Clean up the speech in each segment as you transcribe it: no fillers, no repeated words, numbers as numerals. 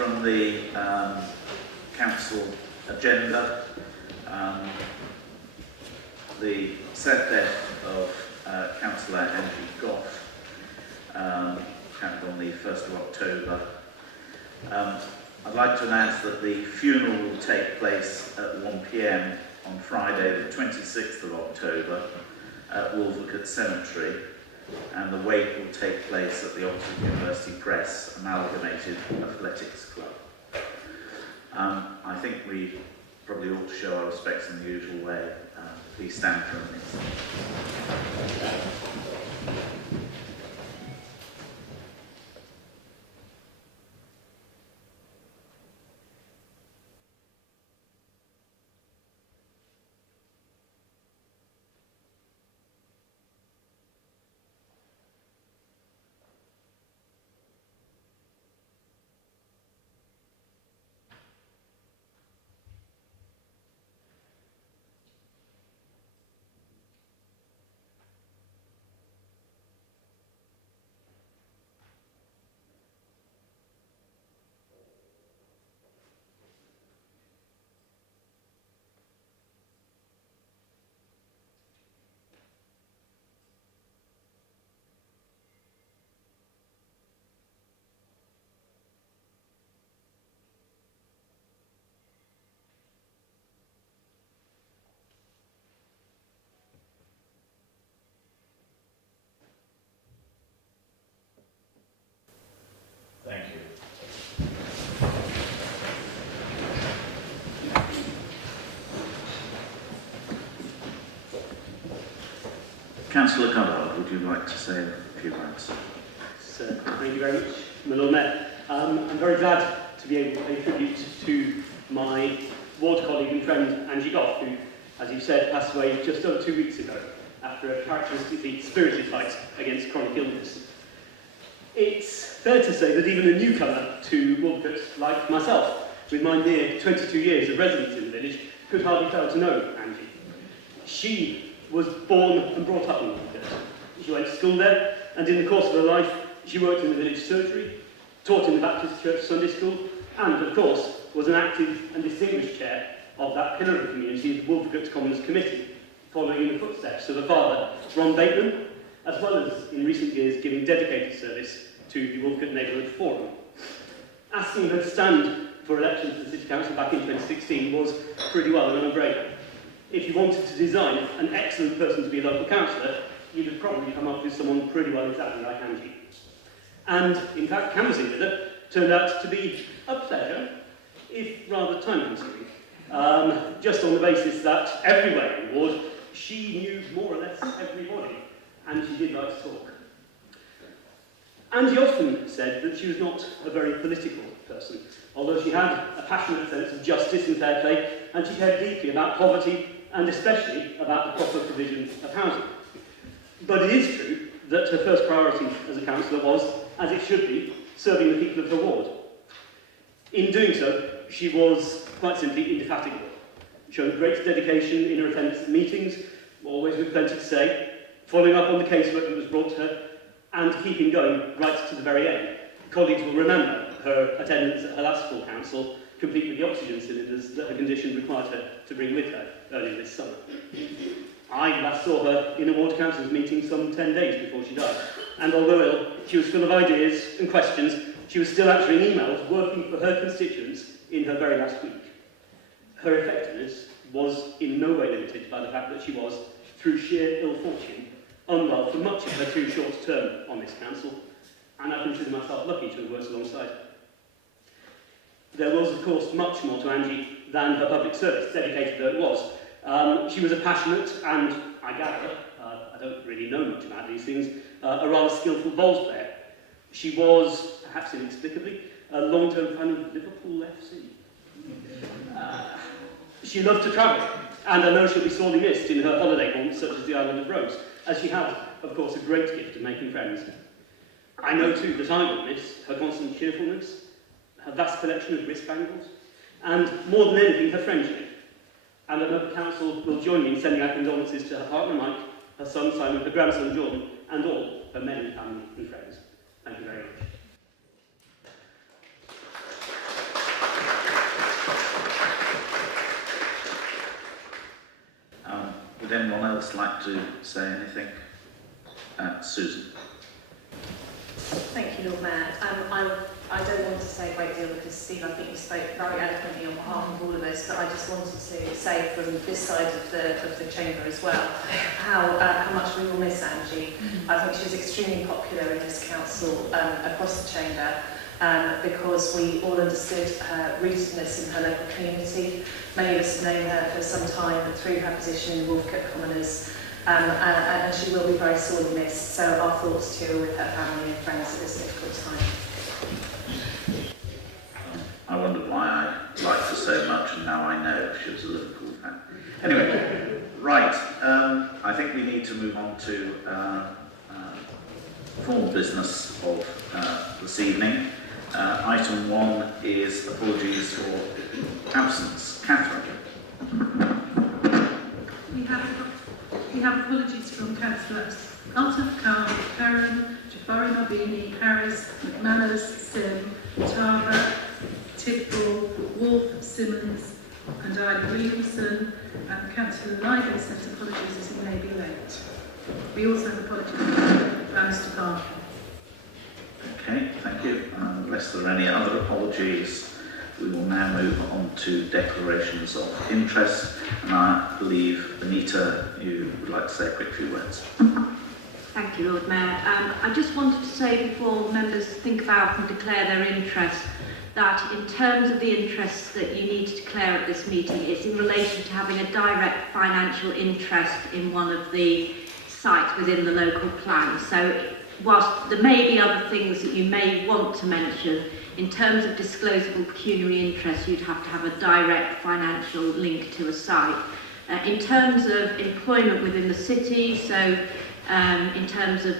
from the council agenda. The sad death of Councillor Angie Goff happened on the 1st of October. I'd like to announce that the funeral will take place at 1 p.m. on Friday the 26th of October at Wolvercote Cemetery, and the wake will take place at the Oxford University Press Amalgamated Athletics Club. I think we probably ought to show our respects in the usual way. Please stand for a minute. Thank you. Councillor Goddard, would you like to say a few words? Thank you very much, my Lord Mayor. I'm very glad to be able to pay tribute to my ward colleague and friend Angie Goff, who, as you said, passed away just over 2 weeks ago after a characteristically spirited fight against chronic illness. It's fair to say that even a newcomer to Wolvercote, like myself, with my near 22 years of residence in the village, could hardly fail to know Angie. She was born and brought up in Wolvercote. She went to school there, and in the course of her life, she worked in the village surgery, taught in the Baptist Church Sunday School, and, of course, was an active and distinguished chair of that pillar of the community, the Wolvercote Commons Committee, following in the footsteps of her father, Ron Bateman, as well as, in recent years, giving dedicated service to the Wolvercote Neighbourhood Forum. Asking her to stand for election to the City Council back in 2016 was pretty well a no-brainer. If you wanted to design an excellent person to be a local councillor, you'd have probably come up with someone pretty well exactly like Angie. And, in fact, canvassing with her turned out to be a pleasure, if rather time-consuming, just on the basis that everywhere in the ward, she knew more or less everybody, and she did like to talk. Angie often said that she was not a very political person, although she had a passionate sense of justice and fair play, and she cared deeply about poverty, and especially about the proper provision of housing. But it is true that her first priority as a councillor was, as it should be, serving the people of her ward. In doing so, she was quite simply indefatigable, showing great dedication in her attendance at meetings, always with plenty to say, following up on the casework that was brought to her, and keeping going right to the very end. Colleagues will remember her attendance at her last full council, complete with the oxygen cylinders that her condition required her to bring with her earlier this summer. I last saw her in a ward council's meeting some 10 days before she died, and although ill, she was full of ideas and questions. She was still answering emails, working for her constituents in her very last week. Her effectiveness was in no way limited by the fact that she was, through sheer ill fortune, unwell for much of her too short term on this council, and I consider myself lucky to have worked alongside her. There was, of course, much more to Angie than her public service, dedicated though it was. She was a passionate and, I gather, I don't really know much about these things, a rather skillful bowls player. She was, perhaps inexplicably, a long-term fan of Liverpool FC. She loved to travel, and I know she'll be sorely missed in her holiday haunts such as the Island of Rhodes, as she had, of course, a great gift of making friends. I know too that I will miss her constant cheerfulness, her vast collection of wrist bangles, and more than anything, her friendship. And I know the council will join me in sending our condolences to her partner Mike, her son Simon, her grandson Jordan, and all her many family and friends. Thank you very much. Would anyone else like to say anything? Susan. Thank you, Lord Mayor. I don't want to say a great deal because, Steve, I think you spoke very eloquently on behalf of all of us, but I just wanted to say from this side of the chamber as well how much we will miss Angie. I think she was extremely popular in this council across the chamber because we all understood her rootedness in her local community. Many of us have known her for some time through her position in Wolfcote Commoners. And she will be very sorely missed, so our thoughts too are with her family and friends at this difficult time. I wondered why I liked her so much, and now I know she was a Liverpool fan. Anyway, right, I think we need to move on to formal business of this evening. Item 1 is apologies for absence. Catherine. We have apologies from councillors Altaf Khan, Karen, Jafari Mabini, Harris, McManus, Sim, Tara, Tidball, Wolf, Simmons, and I, Williamson, and Councillor Ligo sent apologies as he may be late. We also have apologies from Bannister Parker. Okay, thank you. Unless there are any other apologies, we will now move on to declarations of interest, and I believe, Anita, you would like to say a quick few words. Thank you, Lord Mayor. I just wanted to say before members think about and declare their interest, that in terms of the interests that you need to declare at this meeting, it's in relation to having a direct financial interest in one of the sites within the local plan. So whilst there may be other things that you may want to mention, in terms of disclosable pecuniary interest, you'd have to have a direct financial link to a site. In terms of employment within the city, so in terms of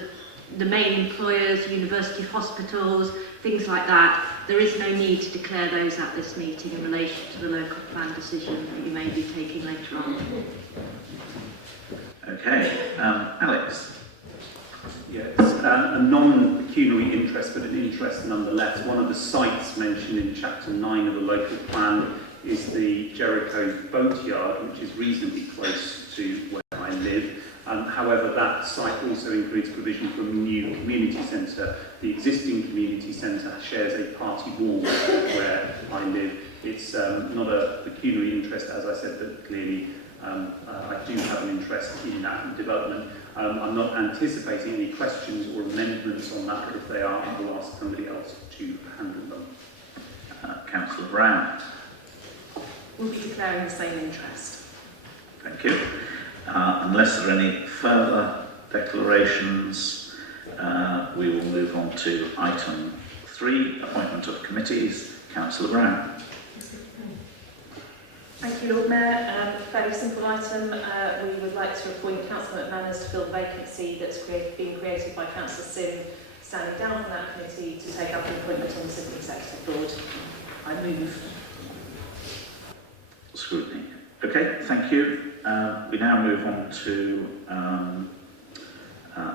the main employers, university hospitals, things like that, there is no need to declare those at this meeting in relation to the local plan decision that you may be taking later on. Okay, Alex. Yes, a non-pecuniary interest, but an interest nonetheless. One of the sites mentioned in Chapter 9 of the local plan is the Jericho Boatyard, which is reasonably close to where I live. However, that site also includes provision for a new community centre. The existing community centre shares a party wall where I live. It's not a pecuniary interest, as I said, but clearly I do have an interest in that development. I'm not anticipating any questions or amendments on that, but if they are, I will ask somebody else to handle them. Councillor Brown. We'll be declaring the same interest. Thank you. Unless there are any further declarations, we will move on to item 3, appointment of committees. Councillor Brown. Thank you, Lord Mayor. Fairly simple item. We would like to appoint Councillor McManus to fill the vacancy that's been created by Councillor Sim, standing down from that committee to take up an appointment on the Civil Executive Board. I move. Scrutiny. Okay, thank you. We now move on to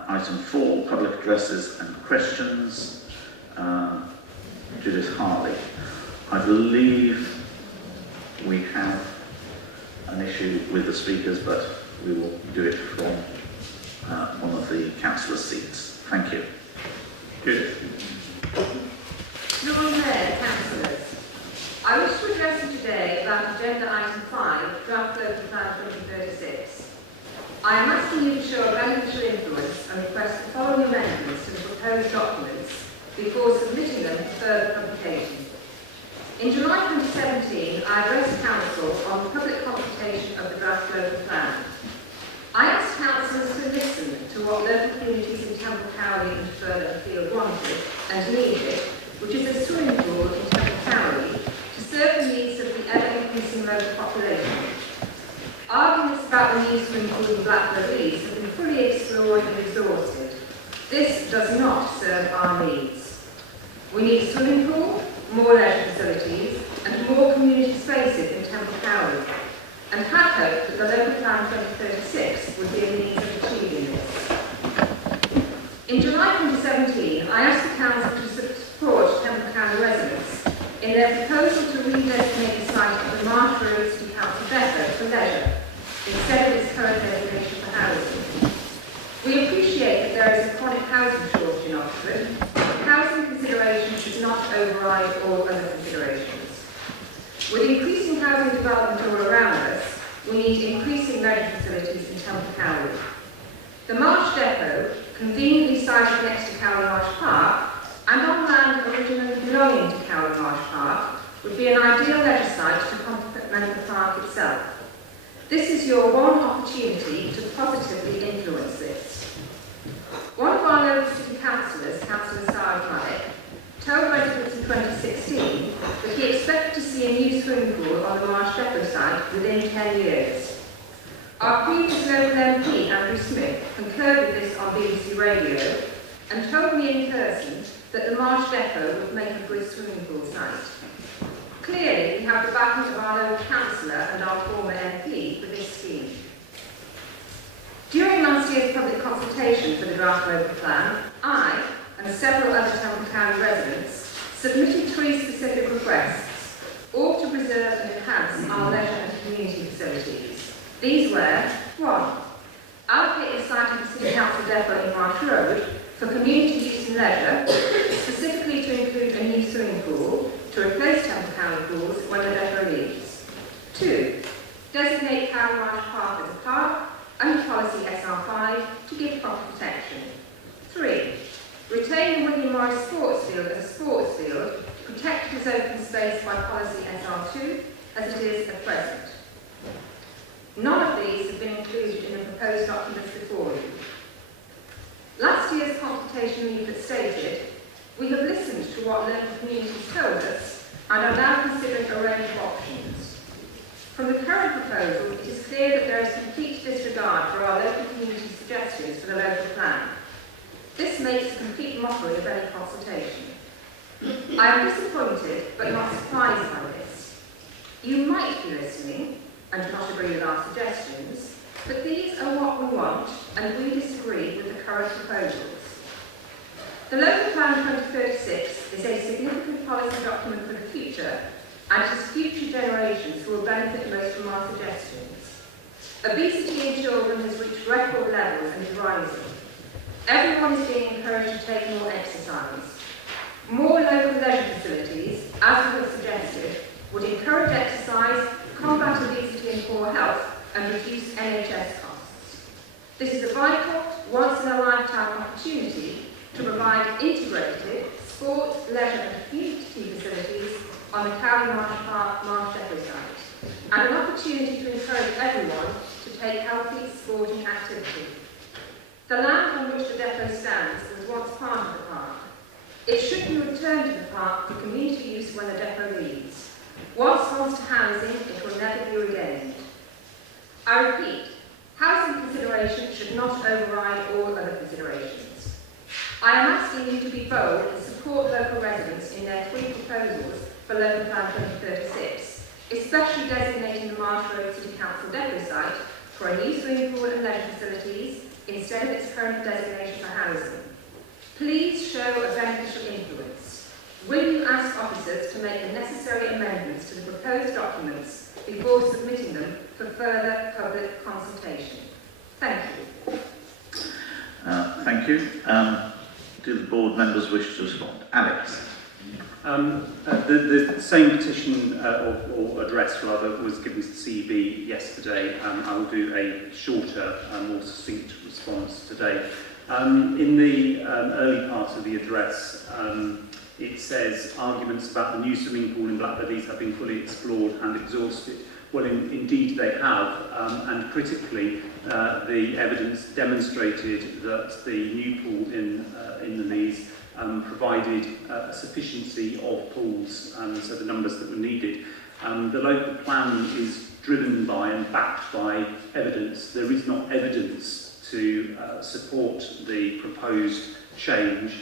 item 4, public addresses and questions. Judith Harley. I believe we have an issue with the speakers, but we will do it from one of the councillors' seats. Thank you. Judith. Lord Mayor, councillors, I wish to address you today about agenda item 5, draft local plan 2036. I am asking you to show a beneficial influence and request the following amendments to the proposed documents before submitting them for further publication. In July 2017, I addressed Council on the public consultation of the draft local plan. I asked councillors to listen to what local communities in Temple Cowley and further afield wanted and needed, which is a swimming pool in Temple Cowley to serve the needs of the ever-increasing local population. Arguments about the new swimming pool in Blackbird East have been fully explored and exhausted. This does not serve our needs. We need a swimming pool, more leisure facilities, and more community spaces in Temple Cowley, and had hoped that the local plan 2036 would be a means of achieving this. In July 2017, I asked the Council to support Temple Cowley residents in their proposal to redesignate the site of the Marsh Road City Council depot for leisure, instead of its current designation for housing. We appreciate that there is a chronic housing shortage in Oxford. Housing consideration should not override all other considerations. With increasing housing development all around us, we need increasing leisure facilities in Temple Cowley. The Marsh Depot, conveniently sited next to Cowley Marsh Park, and on land originally belonging to Cowley Marsh Park, would be an ideal leisure site to complement the park itself. This is your one opportunity to positively influence this. One of our local city councillors, Councillor Sarah Craddock, told residents in 2016 that he expected to see a new swimming pool on the Marsh Depot site within 10 years. Our previous local MP, Andrew Smith, concurred with this on BBC Radio and told me in person that the Marsh Depot would make a good swimming pool site. Clearly, we have the backing of our local councillor and our former MP for this scheme. During last year's public consultation for the draft local plan, I and several other Temple County residents submitted 3 specific requests, all to preserve and enhance our leisure and community facilities. These were: 1. Allocate a site of the City Council depot in Marsh Road for community use and leisure, specifically to include a new swimming pool to replace Temple County pools when the depot leaves. 2. Designate Cowley Marsh Park as a park under policy SR5 to give proper protection. 3. Retain the William Morris Sports Field as a sports field, protected as open space by policy SR2 as it is at present. None of these have been included in the proposed documents before you. Last year's consultation leaflet stated, we have listened to what local communities told us and are now considering a range of options. From the current proposal, it is clear that there is complete disregard for our local community suggestions for the local plan. This makes a complete mockery of any consultation. I am disappointed, but not surprised by this. You might be listening and not agree with our suggestions, but these are what we want, and we disagree with the current proposals. The Local Plan 2036 is a significant policy document for the future, and it is future generations who will benefit most from our suggestions. Obesity in children has reached record levels and is rising. Everyone is being encouraged to take more exercise. More local leisure facilities, as we have suggested, would encourage exercise, combat obesity and poor health, and reduce NHS costs. This is a vital, once-in-a-lifetime opportunity to provide integrated sport, leisure and community facilities on the Cowley Marsh Park Marsh Depot site, and an opportunity to encourage everyone to take healthy sporting activity. The land on which the depot stands was once part of the park. It should be returned to the park for community use when the depot leaves. Once lost to housing, it will never be regained. I repeat, housing consideration should not override all other considerations. I am asking you to be bold and support local residents in their 3 proposals for Local Plan 2036, especially designating the Marsh Road City Council depot site for a new swimming pool and leisure facilities instead of its current designation for housing. Please show a beneficial influence. Will you ask officers to make the necessary amendments to the proposed documents before submitting them for further public consultation? Thank you. Thank you. Do the board members wish to respond? Alex. The same petition or address rather was given to CB yesterday. I will do a shorter, more succinct response today. In the early part of the address, it says arguments about the new swimming pool in Blackbird East have been fully explored and exhausted. Well, indeed they have, and critically, the evidence demonstrated that the new pool in the Lees provided a sufficiency of pools, so the numbers that were needed. The local plan is driven by and backed by evidence. There is not evidence to support the proposed change.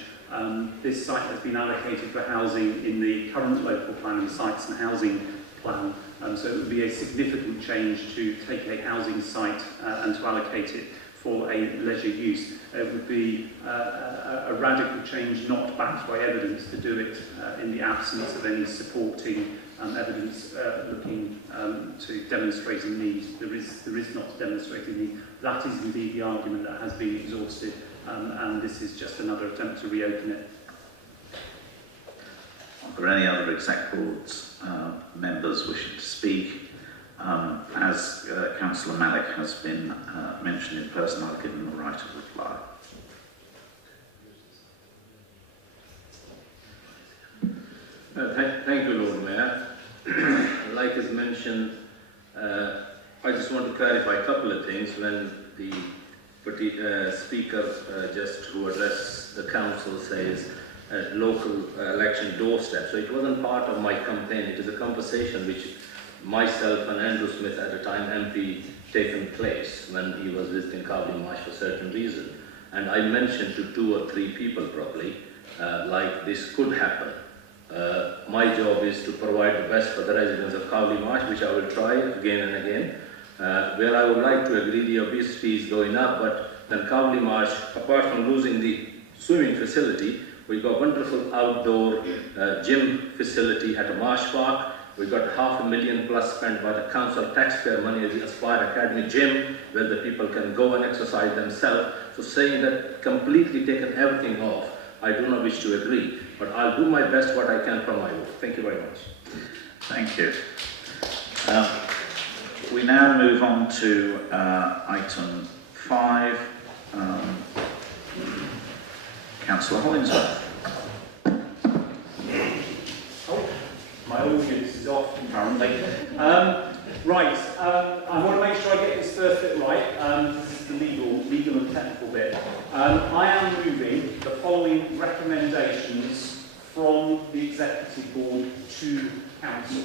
This site has been allocated for housing in the current local plan and sites and housing plan, so it would be a significant change to take a housing site and to allocate it for a leisure use. It would be a radical change not backed by evidence to do it in the absence of any supporting evidence looking to demonstrating need. There is not demonstrating need. That is indeed the argument that has been exhausted, and this is just another attempt to reopen it. Are there any other exec boards members wishing to speak? As Councillor Malik has been mentioned in person, I'll give him the right of reply. Thank you, Lord Mayor. Like as mentioned, I just want to clarify a couple of things. When the speaker just who addressed the council says local election doorstep, so it wasn't part of my campaign. It is a conversation which myself and Andrew Smith, at the time MP, taken place when he was visiting Cowley Marsh for certain reason. And I mentioned to 2 or 3 people probably, like this could happen. My job is to provide the best for the residents of Cowley Marsh, which I will try again and again. Where I would like to agree, the obesity is going up, but then Cowley Marsh, apart from losing the swimming facility, we've got wonderful outdoor gym facility at a marsh park. We've got $500,000 plus spent by the council taxpayer money at the Aspire Academy gym, where the people can go and exercise themselves. So saying that completely taken everything off, I do not wish to agree, but I'll do my best what I can from my work. Thank you very much. Thank you. We now move on to item 5. Councillor Hollingsworth. My audience is off, apparently. Right, I want to make sure I get this first bit right. This is the legal and technical bit. I am moving the following recommendations from the Executive Board to Council.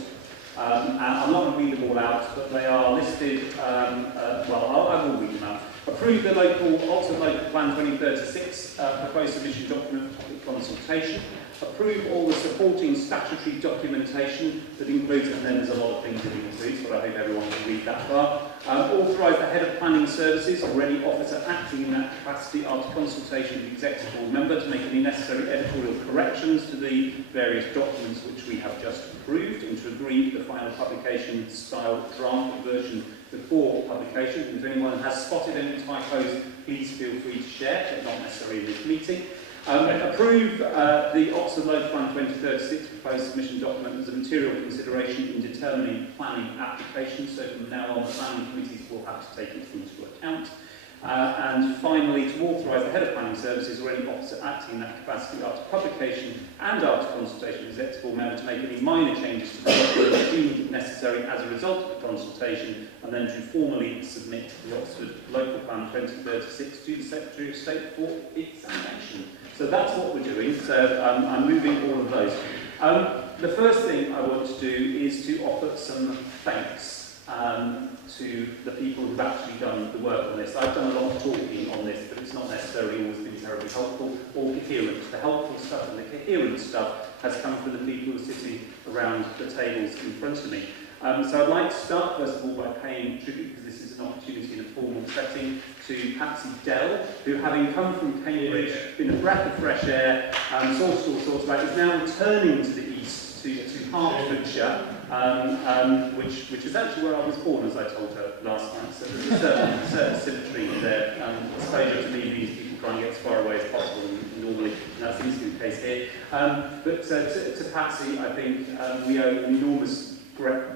And I'm not going to read them all out, but they are listed, well, I will read them out. Approve the Oxford Local Plan 2036 proposed submission document for consultation. Approve all the supporting statutory documentation that includes, and then there's a lot of things that it includes, but I hope everyone can read that far. Authorise the Head of Planning Services or any officer acting in that capacity after consultation with the Executive Board member to make any necessary editorial corrections to the various documents which we have just approved, and to agree the final publication style draft version before publication. And if anyone has spotted any typos, please feel free to share, but not necessarily in this meeting. Approve the Oxford Local Plan 2036 proposed submission document as a material consideration in determining planning applications. So from now on, the planning committees will have to take it into account. And finally, to authorise the Head of Planning Services or any officer acting in that capacity after publication and after consultation with the Executive Board member to make any minor changes to the document deemed necessary as a result of the consultation, and then to formally submit the Oxford Local Plan 2036 to the Secretary of State for examination. So that's what we're doing. So I'm moving all of those. The first thing I want to do is to offer some thanks to the people who've actually done the work on this. I've done a lot of talking on this, but it's not necessarily always been terribly helpful or coherent. The helpful stuff and the coherent stuff has come from the people who are sitting around the tables in front of me. So I'd like to start, first of all, by paying tribute, because this is an opportunity in a formal setting, to Patsy Dell, who, having come from Cambridge, been a breath of fresh air, sorts of is now returning to the east, to Hertfordshire, which is actually where I was born, as I told her last night. So there's a certain symmetry there. Exposure to me means people try and get as far away as possible, and normally that seems to be the case here. But to Patsy, I think we owe an enormous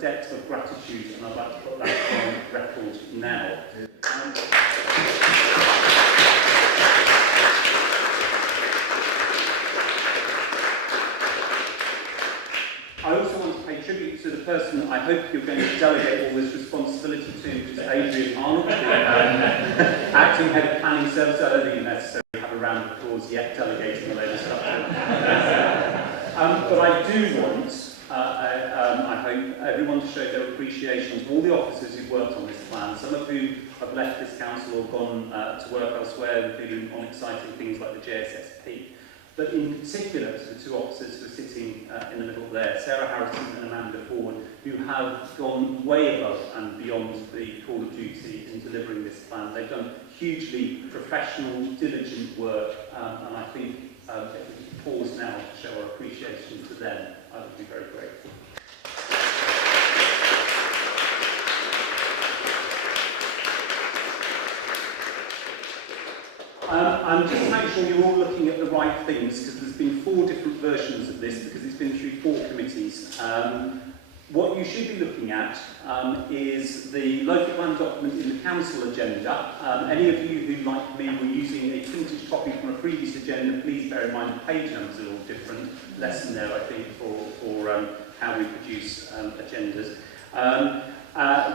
debt of gratitude, and I'd like to put that on record now. I also want to pay tribute to the person I hope you're going to delegate all this responsibility to, which is Adrian Arnold, the acting head of planning service. I don't think you necessarily have a round of applause yet delegating a load of stuff to him. But I do want, I hope, everyone to show their appreciation to all the officers who've worked on this plan, some of whom have left this council or gone to work elsewhere, including on exciting things like the JSSP. But in particular to the 2 officers who are sitting in the middle there, Sarah Harrison and Amanda Ford, who have gone way above and beyond the call of duty in delivering this plan. They've done hugely professional, diligent work, and I think if we pause now to show our appreciation to them, I would be very grateful. And just to make sure you're all looking at the right things, because there's been 4 different versions of this, because it's been through 4 committees. What you should be looking at is the local plan document in the council agenda. Any of you who, like me, were using a printed copy from a previous agenda, please bear in mind the page numbers are all different. Lesson there, I think, for how we produce agendas.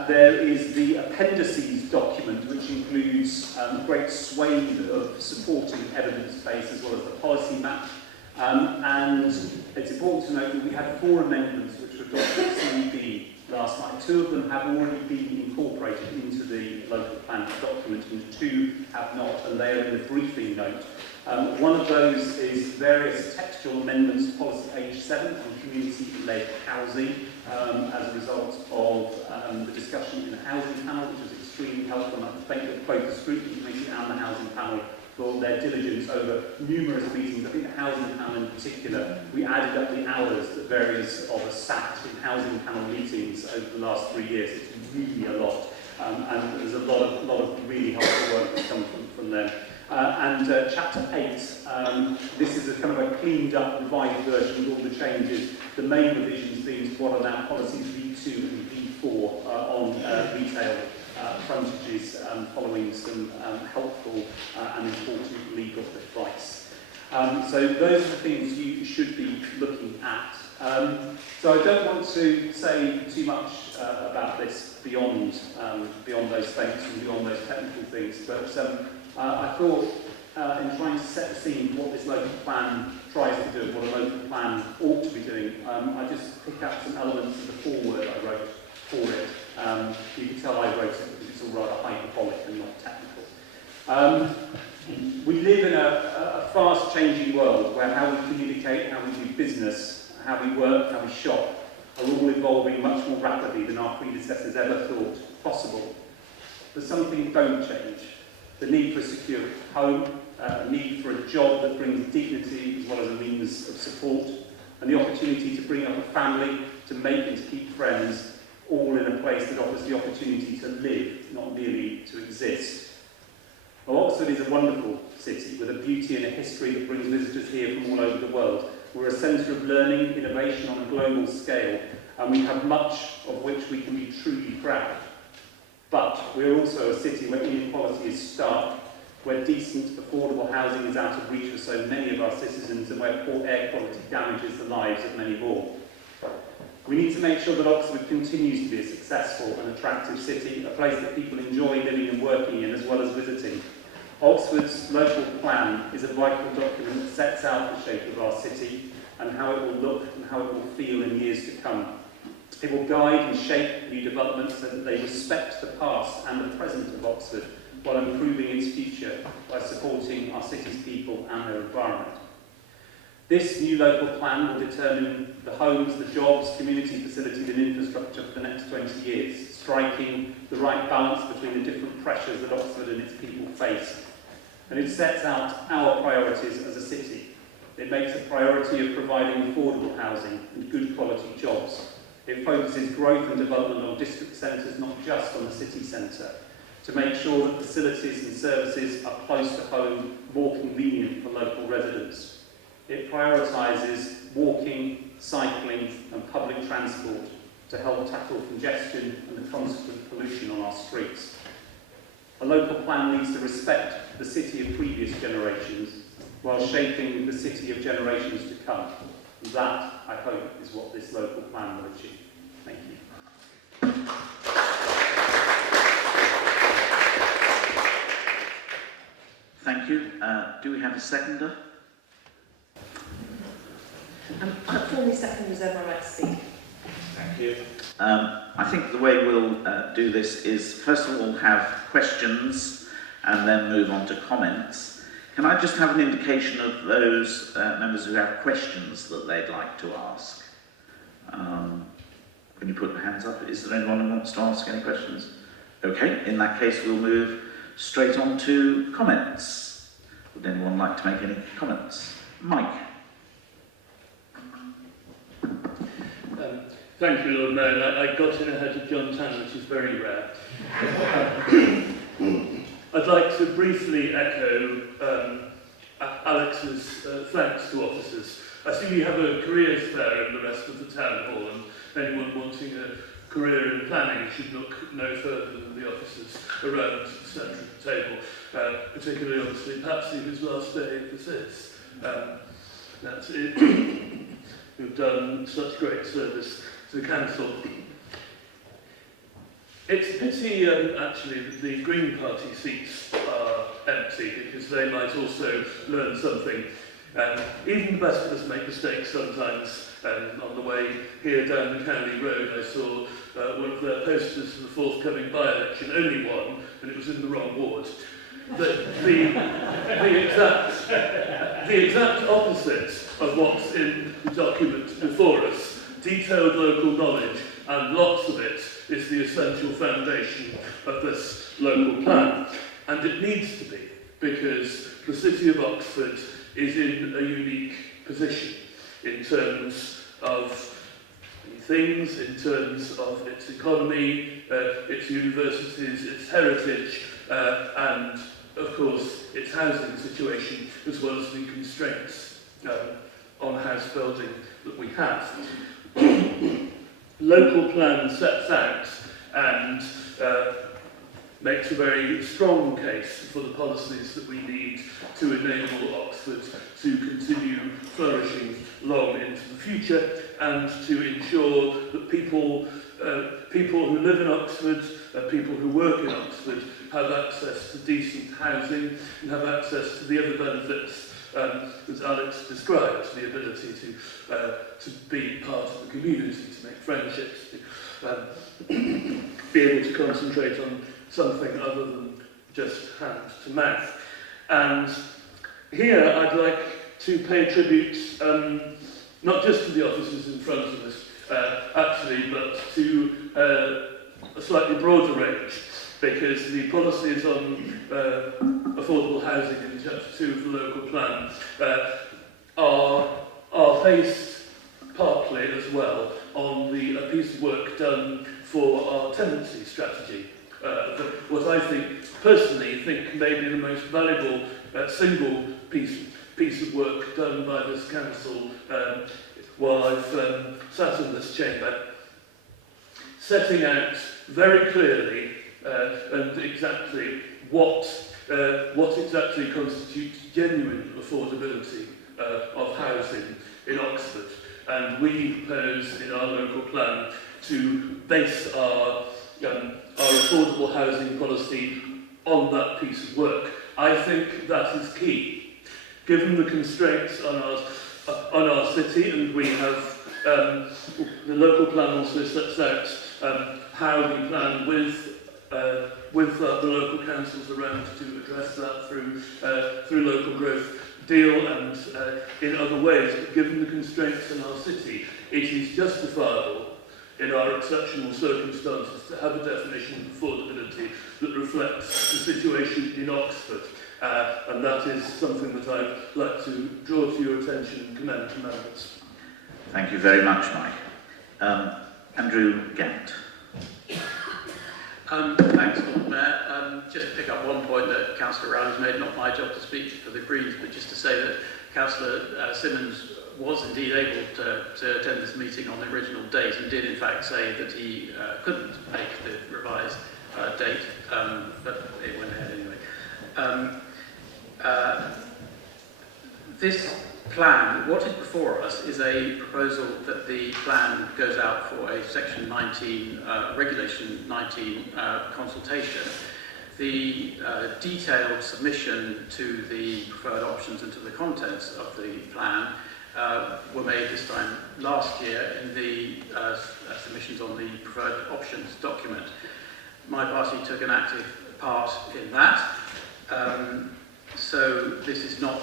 There is the appendices document, which includes a great swathe of supporting evidence base as well as the policy map. And it's important to note that we had 4 amendments which were adopted at CEB last night. 2 of them have already been incorporated into the local plan document and 2 have not, and they are in the briefing note. One of those is various textual amendments to policy H7 on community-led housing as a result of the discussion in the housing panel, which was extremely helpful, and I thank both the scrutiny committee and the housing panel for their diligence over numerous meetings. I think the housing panel in particular, we added up the hours that various of us sat in housing panel meetings over the last 3 years. It's really a lot, and there's a lot of really helpful work that comes from them. Chapter 8, this is a kind of a cleaned up, revised version with all the changes. The main revisions being what are now policies V2 and V4 on retail frontages, following some helpful and important legal advice. So those are the things you should be looking at. So I don't want to say too much about this beyond those statements and beyond those technical things, but I thought in trying to set the scene for what this local plan tries to do, what a local plan ought to be doing, I just pick up some elements of the foreword I wrote for it. You can tell I wrote it because it's all rather hyperbolic and not technical. We live in a fast-changing world where how we communicate, how we do business, how we work, how we shop, are all evolving much more rapidly than our predecessors ever thought possible. But some things don't change. The need for a secure home, a need for a job that brings dignity as well as a means of support, and the opportunity to bring up a family, to make and to keep friends, all in a place that offers the opportunity to live, not merely to exist. Well, Oxford is a wonderful city with a beauty and a history that brings visitors here from all over the world. We're a centre of learning, innovation on a global scale, and we have much of which we can be truly proud. But we're also a city where inequality is stark, where decent, affordable housing is out of reach for so many of our citizens, and where poor air quality damages the lives of many more. We need to make sure that Oxford continues to be a successful and attractive city, a place that people enjoy living and working in as well as visiting. Oxford's local plan is a vital document that sets out the shape of our city and how it will look and how it will feel in years to come. It will guide and shape new developments so that they respect the past and the present of Oxford while improving its future by supporting our city's people and their environment. This new local plan will determine the homes, the jobs, community facilities and infrastructure for the next 20 years, striking the right balance between the different pressures that Oxford and its people face. And it sets out our priorities as a city. It makes a priority of providing affordable housing and good quality jobs. It focuses growth and development on district centres, not just on the city centre, to make sure that facilities and services are close to home, more convenient for local residents. It prioritises walking, cycling and public transport to help tackle congestion and the consequent pollution on our streets. A local plan needs to respect the city of previous generations while shaping the city of generations to come. That, I hope, is what this local plan will achieve. Thank you. Thank you. Do we have a seconder? I formally second reserve my right to speak. Thank you. I think the way we'll do this is, first of all, have questions and then move on to comments. Can I just have an indication of those members who have questions that they'd like to ask? Can you put your hands up? Is there anyone who wants to ask any questions? Okay, in that case we'll move straight on to comments. Would anyone like to make any comments? Mike. Thank you, Lord Mayor. I got in ahead of John Tanner, which is very rare. I'd I'd like to briefly echo Alex's thanks to officers. I see we have a careers fair in the rest of the town hall, and anyone wanting a career in planning should look no further than the officers around the centre of the table, particularly obviously Patsy, whose last day this is. That's it. Who've done such great service to the council. It's a pity, actually, that the Green Party seats are empty, because they might also learn something. Even the best of us make mistakes sometimes. On the way here down the County Road, I saw one of their posters for the forthcoming by-election, only one, and it was in the wrong ward. The exact opposite of what's in the document before us, detailed local knowledge, and lots of it is the essential foundation of this local plan. And it needs to be, because the City of Oxford is in a unique position in terms of things, in terms of its economy, its universities, its heritage, and of course its housing situation, as well as the constraints on house building that we have. Local plan sets out and makes a very strong case for the policies that we need to enable Oxford to continue flourishing long into the future, and to ensure that people who live in Oxford, people who work in Oxford, have access to decent housing and have access to the other benefits as Alex described, the ability to be part of the community, to make friendships, to be able to concentrate on something other than just hand to mouth. And here I'd like to pay tribute not just to the officers in front of us, actually, but to a slightly broader range, because the policies on affordable housing in Chapter 2 of the local plan are based partly as well on a piece of work done for our tenancy strategy. What I personally think may be the most valuable single piece of work done by this council while I've sat in this chamber, setting out very clearly and exactly what exactly constitutes genuine affordability of housing in Oxford. And we propose in our local plan to base our affordable housing policy on that piece of work. I think that is key. Given the constraints on our city, and we have the local plan also sets out how we plan with the local councils around to address that through local growth deal and in other ways. But given the constraints in our city, it is justifiable in our exceptional circumstances to have a definition of affordability that reflects the situation in Oxford. And that is something that I'd like to draw to your attention and commend to members. Thank you very much, Mike. Andrew Gant. Thanks, Lord Mayor. Just to pick up one point that Councillor Rowley's made, not my job to speak for the Greens, but just to say that Councillor Simmons was indeed able to attend this meeting on the original date, and did in fact say that he couldn't make the revised date, but it went ahead anyway. This plan, what is before us, is a proposal that the plan goes out for a Section 19, Regulation 19 consultation. The detailed submission to the preferred options and to the contents of the plan were made this time last year in the submissions on the preferred options document. My party took an active part in that, so this is not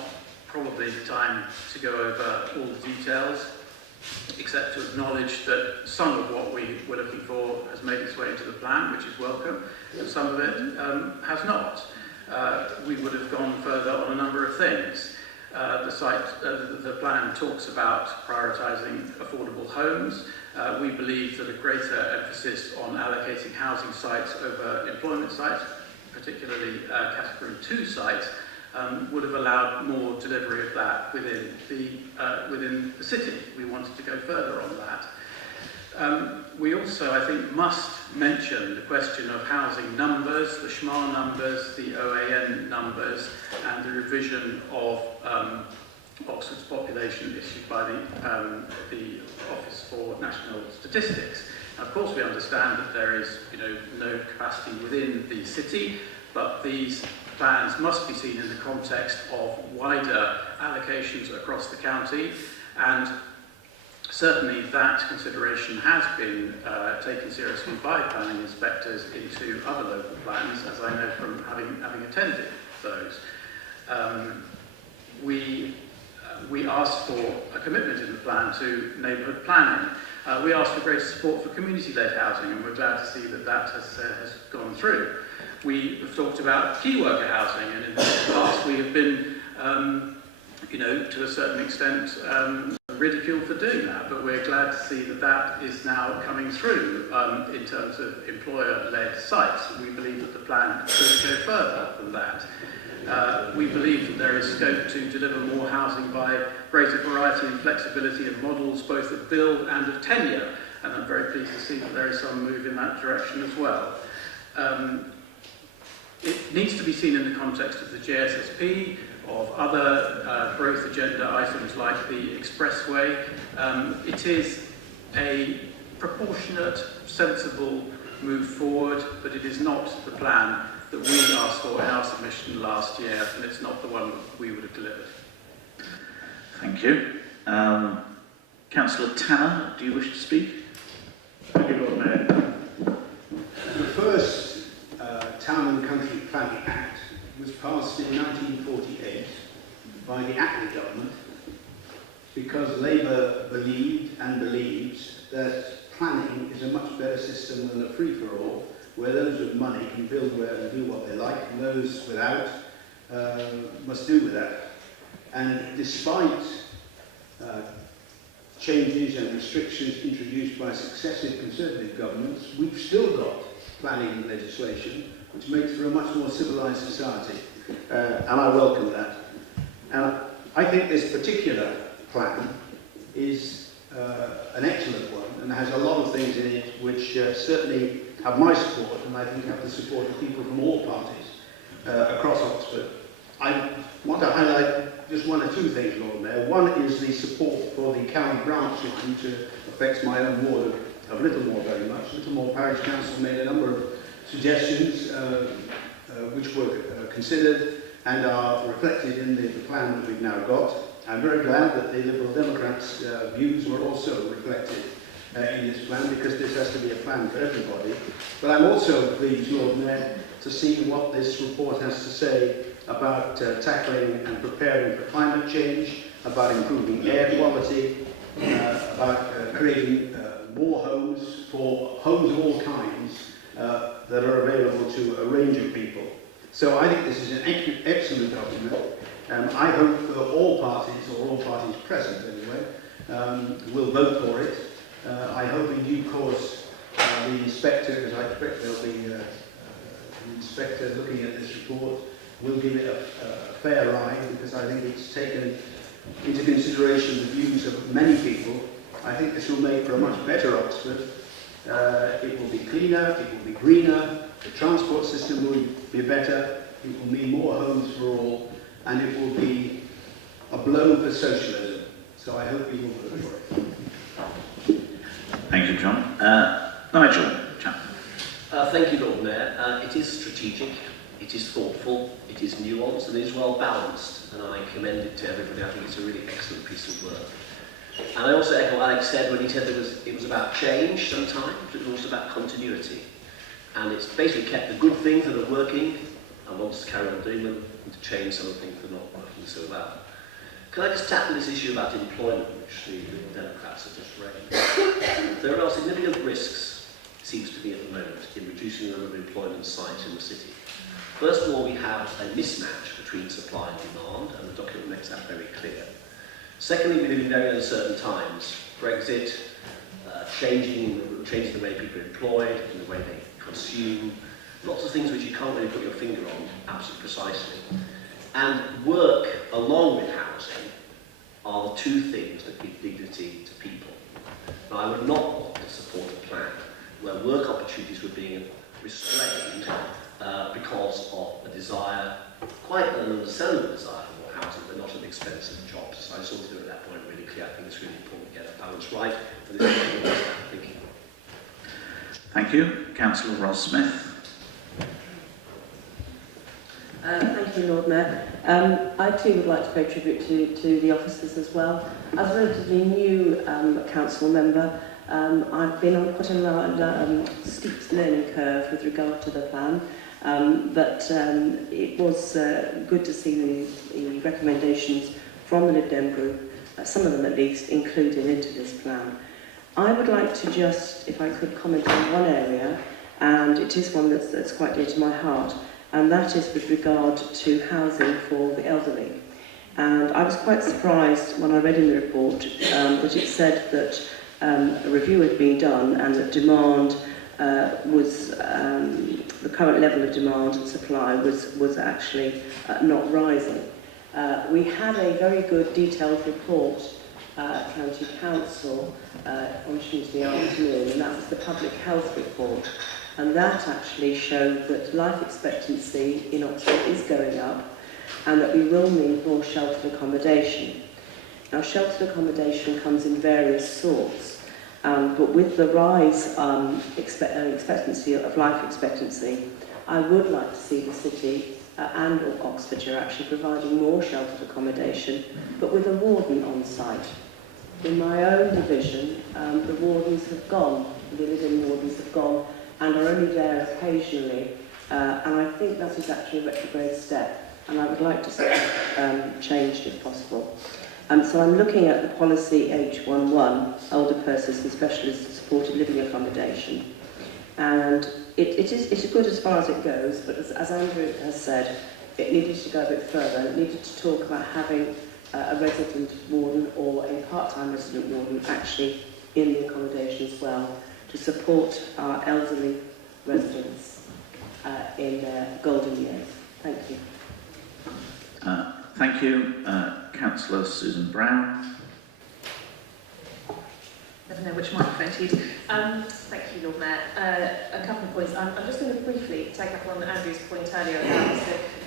probably the time to go over all the details, except to acknowledge that some of what we were looking for has made its way into the plan, which is welcome, and some of it has not. We would have gone further on a number of things. The plan talks about prioritising affordable homes. We believe that a greater emphasis on allocating housing sites over employment sites, particularly Category 2 sites, would have allowed more delivery of that within the city. We wanted to go further on that. We also, I think, must mention the question of housing numbers, the SHMA numbers, the OAN numbers, and the revision of Oxford's population issued by the Office for National Statistics. Of course, we understand that there is, no capacity within the city, but these plans must be seen in the context of wider allocations across the county, and certainly that consideration has been taken seriously by planning inspectors into other local plans, as I know from having attended those. We asked for a commitment in the plan to neighbourhood planning. We asked for greater support for community-led housing, and we're glad to see that that has gone through. We have talked about key worker housing, and in the past we have been, to a certain extent, ridiculed for doing that, but we're glad to see that that is now coming through in terms of employer-led sites. We believe that the plan could go further than that. We believe that there is scope to deliver more housing by greater variety and flexibility of models, both of build and of tenure, and I'm very pleased to see that there is some move in that direction as well. It needs to be seen in the context of the JSSP, of other growth agenda items like the expressway. It is a proportionate, sensible move forward, but it is not the plan that we asked for in our submission last year, and it's not the one we would have delivered. Thank you. Councillor Tanner, do you wish to speak? Thank you, Lord Mayor. The first Town and Country Planning Act was passed in 1948 by the Attlee government because Labour believed and believes that planning is a much better system than a free-for-all, where those with money can build where and do what they like, and those without must do with that. And despite changes and restrictions introduced by successive Conservative governments, we've still got planning legislation which makes for a much more civilised society, and I welcome that. And I think this particular plan is an excellent one and has a lot of things in it which certainly have my support, and I think have the support of people from all parties across Oxford. I want to highlight just one or two things, Lord Mayor. One is the support for the county branch, which affects my own ward of Littlemore very much. Littlemore Parish Council made a number of suggestions which were considered and are reflected in the plan that we've now got. I'm very glad that the Liberal Democrats' views were also reflected in this plan, because this has to be a plan for everybody. But I'm also pleased, Lord Mayor, to see what this report has to say about tackling and preparing for climate change, about improving air quality, about creating more homes for homes of all kinds that are available to a range of people. So I think this is an excellent document. I hope that all parties, or all parties present anyway, will vote for it. I hope in due course the inspector, because I expect there'll be an inspector looking at this report, will give it a fair ride, because I think it's taken into consideration the views of many people. I think this will make for a much better Oxford. It will be cleaner, it will be greener, the transport system will be better, it will mean more homes for all, and it will be a blow for socialism. So I hope you will vote for it. Thank you, John. Nigel Chapman. Thank you, Lord Mayor. It is strategic, it is thoughtful, it is nuanced, and it is well balanced, and I commend it to everybody. I think it's a really excellent piece of work. And I also echo what Alex said when he said it was about change sometimes, but it was also about continuity. And it's basically kept the good things that are working and wants to carry on doing them, and to change some of the things that are not working so well. Can I just tackle this issue about employment, which the Liberal Democrats have just raised? There are significant risks, it seems to be at the moment, in reducing the number of employment sites in the city. First of all, we have a mismatch between supply and demand, and the document makes that very clear. Secondly, we live in very uncertain times. Brexit, changing the way people are employed, and the way they consume, lots of things which you can't really put your finger on absolutely precisely. And work along with housing are the two things that give dignity to people. Now, I would not want to support a plan where work opportunities were being restrained because of a desire, quite an understandable desire for more housing, but not at the expense of jobs. So I just want to do at that point really clear. I think it's really important to get a balance right. And this is what I'm thinking. Thank you. Councillor Ross Smith. Thank you, Lord Mayor. I too would like to pay tribute to the officers as well. As a relatively new council member, I've been on quite a steep learning curve with regard to the plan, but it was good to see the recommendations from the Lib Dem group, some of them at least, included into this plan. I would like to just, if I could, comment on one area, and it is one that's quite dear to my heart, and that is with regard to housing for the elderly. And I was quite surprised when I read in the report that it said that a review had been done and that demand was, the current level of demand and supply was actually not rising. We had a very good detailed report at County Council on Tuesday afternoon, and that was the Public Health Report. And that actually showed that life expectancy in Oxford is going up and that we will need more sheltered accommodation. Now, sheltered accommodation comes in various sorts, but with the rise expectancy of life expectancy, I would like to see the city and Oxfordshire actually providing more sheltered accommodation, but with a warden on site. In my own division, the wardens have gone, the living wardens have gone, and are only there occasionally, and I think that is actually a retrograde step, and I would like to see it changed if possible. So I'm looking at the policy H11, older persons and specialist supported living accommodation, and it's good as far as it goes, but as Andrew has said, it needed to go a bit further. It needed to talk about having a resident warden or a part-time resident warden actually in the accommodation as well, to support our elderly residents in their golden years. Thank you. Thank you. Councillor Susan Brown. Never know which microphone to use. Thank you, Lord Mayor. A couple of points. I'm just going to briefly take up on Andrew's point earlier about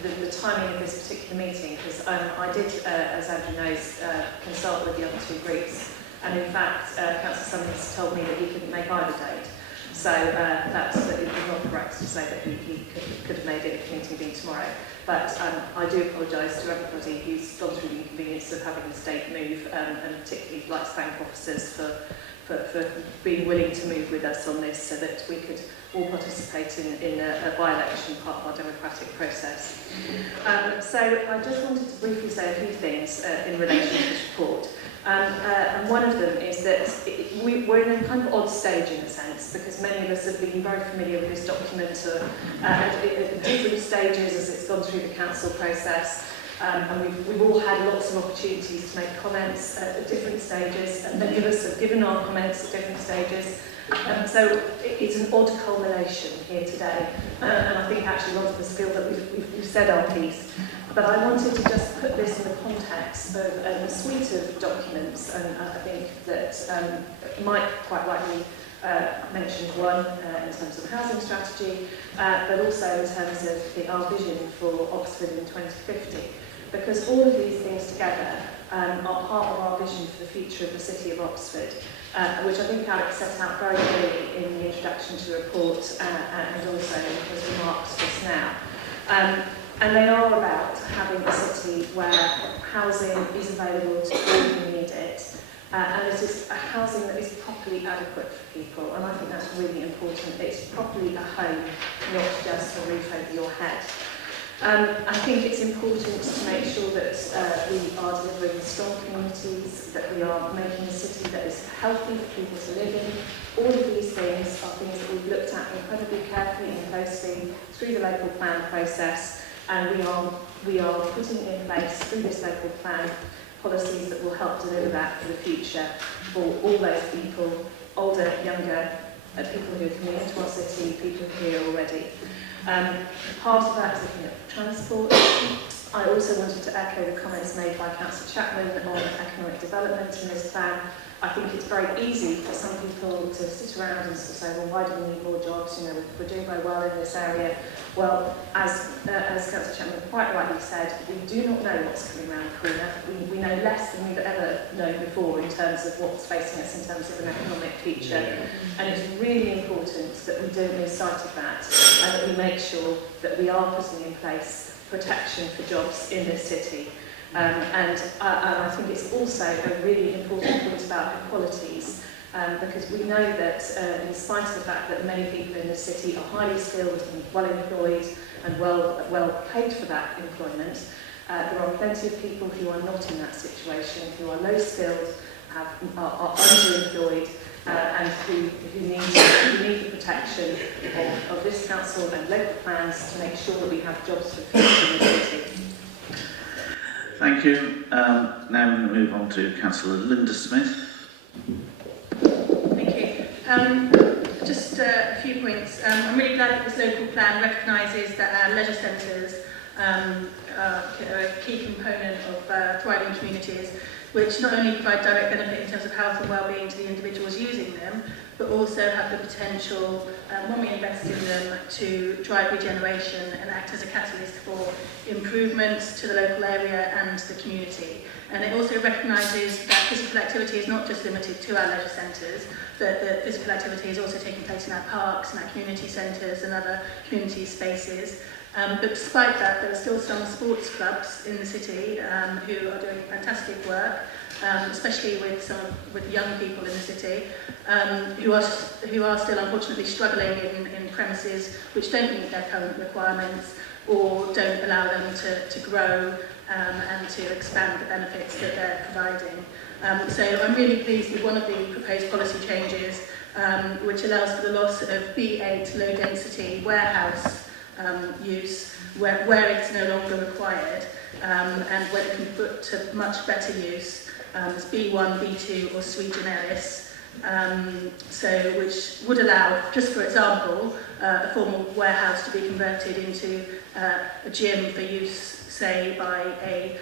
the timing of this particular meeting, because I did, as Andrew knows, consult with the other two groups. And in fact, Councillor Summers told me that he couldn't make either date. So it was not correct to say that he could have made it if the meeting being tomorrow. But I do apologise to everybody who's gone through the inconvenience of having this date move, and particularly like to thank officers for being willing to move with us on this so that we could all participate in a by-election part of our democratic process. So I just wanted to briefly say a few things in relation to this report. And one of them is that we're in a kind of odd stage in a sense, because many of us have been very familiar with this document at different stages as it's gone through the council process, and we've all had lots of opportunities to make comments at different stages, and many of us have given our comments at different stages. So it's an odd culmination here today, and I think actually a lot of us feel that we've said our piece. But I wanted to just put this in the context of a suite of documents, and I think that Mike quite rightly mentioned one in terms of housing strategy, but also in terms of our vision for Oxford in 2050. Because all of these things together are part of our vision for the future of the city of Oxford, which I think Alex set out very clearly in the introduction to the report and also in his remarks just now. And they are about having a city where housing is available to all who need it, and it is a housing that is properly adequate for people, and I think that's really important. It's properly a home, not just a roof over your head. I think it's important to make sure that we are delivering strong communities, that we are making a city that is healthy for people to live in. All of these things are things that we've looked at incredibly carefully and closely through the local plan process, and we are putting in place through this local plan policies that will help deliver that for the future for all those people, older, younger, people who are coming into our city, people who are here already. Part of that is looking at transport. I also wanted to echo the comments made by Councillor Chapman on economic development in this plan. I think it's very easy for some people to sit around and sort of say, well, why do we need more jobs? You know, we're doing very well in this area. Well, as Councillor Chapman quite rightly said, we do not know what's coming around the corner. We know less than we've ever known before in terms of what's facing us in terms of an economic future. And it's really important that we don't lose sight of that and that we make sure that we are putting in place protection for jobs in this city. And I think it's also a really important point about equalities, because we know that in spite of the fact that many people in the city are highly skilled and well employed and well paid for that employment, there are plenty of people who are not in that situation, who are low skilled, are underemployed, and who need the protection of this council and local plans to make sure that we have jobs for people in the city. Thank you. Now we're going to move on to Councillor Linda Smith. Thank you. Just a few points. I'm really glad that this local plan recognises that our leisure centres are a key component of thriving communities, which not only provide direct benefit in terms of health and well-being to the individuals using them, but also have the potential, when we invest in them, to drive regeneration and act as a catalyst for improvements to the local area and the community. And it also recognises that physical activity is not just limited to our leisure centres, that physical activity is also taking place in our parks and our community centres and other community spaces. But despite that, there are still some sports clubs in the city who are doing fantastic work, especially with young people in the city, who are still unfortunately struggling in premises which don't meet their current requirements or don't allow them to grow and to expand the benefits that they're providing. So I'm really pleased with one of the proposed policy changes, which allows for the loss of B8 low density warehouse use where it's no longer required, and where it can be put to much better use as B1, B2 or sui generis, which would allow, just for example, a formal warehouse to be converted into a gym for use, say, by a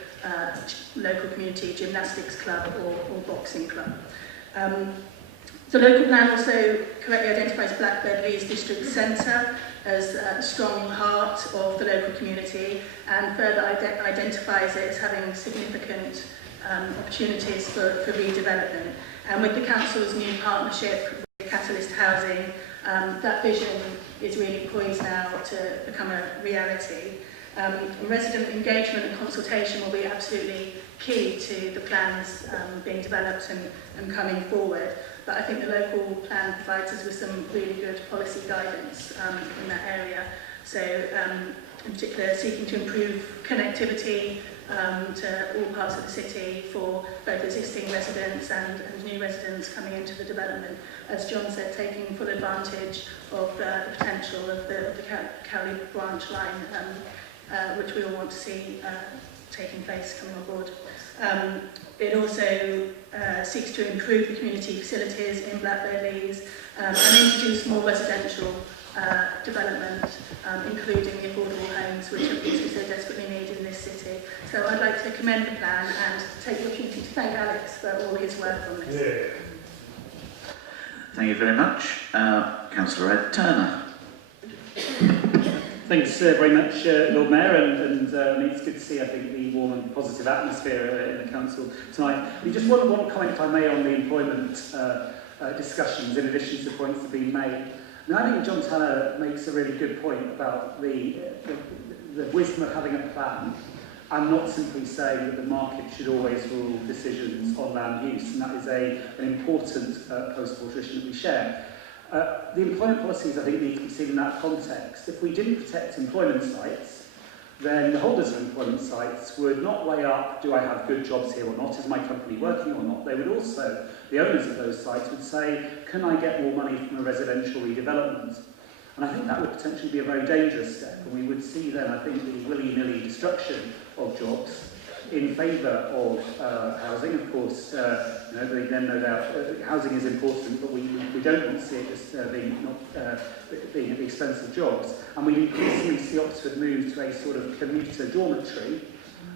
local community gymnastics club or boxing club. The local plan also correctly identifies Blackbird Leys District Centre as a strong heart of the local community and further identifies it as having significant opportunities for redevelopment. And with the Council's new partnership with Catalyst Housing, that vision is really poised now to become a reality. Resident engagement and consultation will be absolutely key to the plans being developed and coming forward. But I think the local plan provides us with some really good policy guidance in that area. So in particular, seeking to improve connectivity to all parts of the city for both existing residents and new residents coming into the development. As John said, taking full advantage of the potential of the Cowley branch line, which we all want to see taking place coming on board. It also seeks to improve the community facilities in Blackbird Leys and introduce more residential development, including the affordable homes, which of course we so desperately need in this city. So I'd like to commend the plan and take the opportunity to thank Alex for all his work on this. Yeah. Thank you very much. Councillor Ed Turner. Thanks very much, Lord Mayor, and it's good to see, I think, the warm and positive atmosphere in the Council tonight. We just one comment, if I may, on the employment discussions, in addition to the points that have been made. Now, I think John Tanner makes a really good point about the wisdom of having a plan and not simply saying that the market should always rule decisions on land use, and that is an important post-war tradition that we share. The employment policies, I think, need to be seen in that context. If we didn't protect employment sites, then the holders of employment sites would not weigh up, do I have good jobs here or not, is my company working or not? They would also, the owners of those sites would say, can I get more money from a residential redevelopment? And I think that would potentially be a very dangerous step, and we would see then, I think, the willy-nilly destruction of jobs in favour of housing. Of course, nobody then no doubt housing is important, but we don't want to see it as being at the expense of jobs. And we increasingly see Oxford move to a sort of commuter dormitory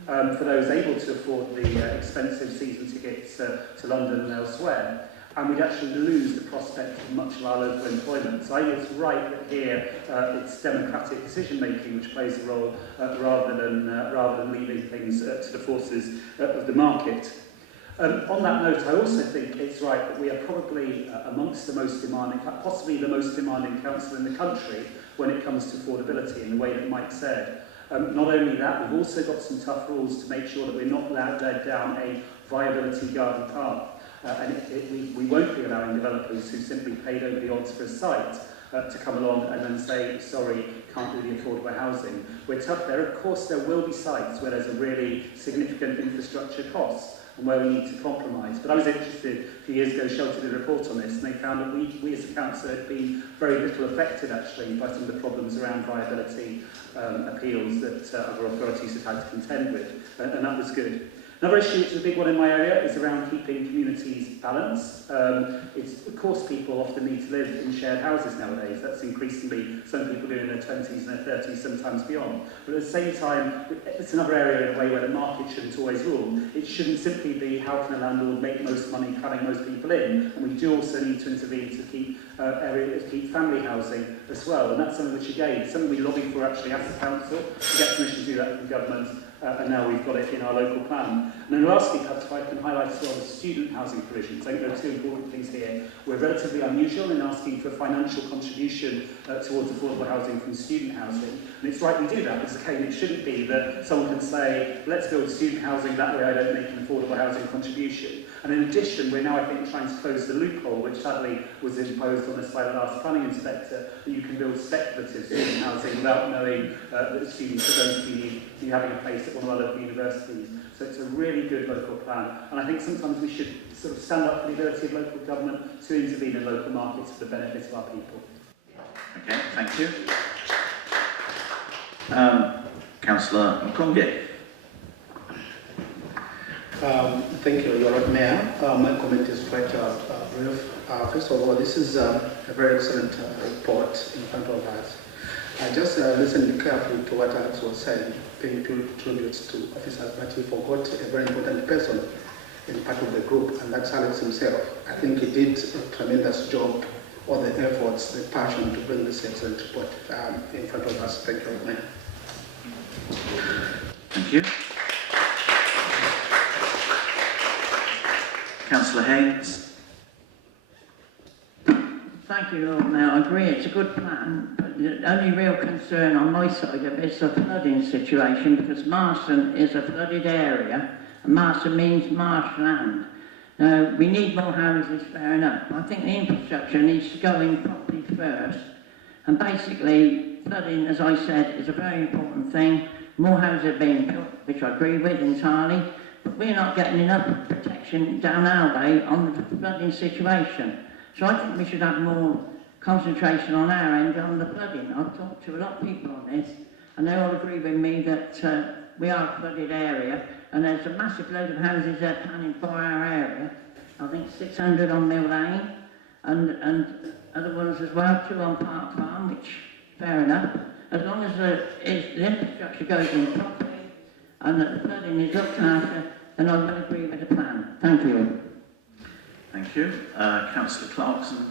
for those able to afford the expensive season tickets to London and elsewhere. And we'd actually lose the prospect of much of our local employment. So I think it's right that here it's democratic decision-making which plays a role rather than leaving things to the forces of the market. On that note, I also think it's right that we are probably amongst the most demanding, possibly the most demanding council in the country when it comes to affordability in the way that Mike said. Not only that, we've also got some tough rules to make sure that we're not led down a viability garden path. We won't be allowing developers who simply paid over the odds for a site to come along and then say, sorry, can't do the affordable housing. We're tough there. Of course, there will be sites where there's a really significant infrastructure cost and where we need to compromise. But I was interested a few years ago, Shelter did a report on this, and they found that we as a council had been very little affected actually by some of the problems around viability appeals that other authorities have had to contend with, and that was good. Another issue, which is a big one in my area, is around keeping communities balanced. Of course, people often need to live in shared houses nowadays. That's increasingly some people do in their 20s and their 30s, sometimes beyond. But at the same time, it's another area in a way where the market shouldn't always rule. It shouldn't simply be how can a landlord make most money cramming most people in, and we do also need to intervene to keep family housing as well. And that's something which, again, something we lobbied for actually as a council, to get permission to do that from government. And now we've got it in our local plan. And then lastly, perhaps if I can highlight as well the student housing provisions. I think there are two important things here. We're relatively unusual in asking for financial contribution towards affordable housing from student housing. And it's right we do that. Again, it shouldn't be that someone can say, let's build student housing, that way I don't make an affordable housing contribution. And in addition, we're now, I think, trying to close the loophole, which sadly was imposed on us by the last planning inspector, that you can build speculative student housing without knowing that students are going to be having a place at one of our local universities. So it's a really good local plan. And I think sometimes we should sort of stand up for the ability of local government to intervene in local markets for the benefit of our people. Okay, thank you. Councillor Mkonge. Thank you, Your Mayor. My comment is quite brief. First of all, this is a very excellent report in front of us. I just listened carefully to what Alex was saying, paying tributes to officers, but he forgot a very important person in part of the group, and that's Alex himself. I think he did a tremendous job, all the efforts, the passion to bring this excellent report in front of us. Thank you, Mayor. Thank you. Councillor Haynes. Thank you, Lord Mayor. I agree it's a good plan, but the only real concern on my side of it is the flooding situation, because Marston is a flooded area, and Marston means marshland. Now, we need more houses, fair enough. I think the infrastructure needs to go in properly first, and basically, flooding, as I said, is a very important thing. More houses are being built, which I agree with entirely, but we're not getting enough protection down our way on the flooding situation. So I think we should have more concentration on our end on the flooding. I've talked to a lot of people on this, and they all agree with me that we are a flooded area, and there's a massive load of houses they're planning for our area. I think 600 on Mill Lane, and other ones as well, 2 on Park Farm, which, fair enough. As long as the infrastructure goes in properly, and that the flooding is looked after, then I will agree with the plan. Thank you. Thank you. Councillor Clarkson.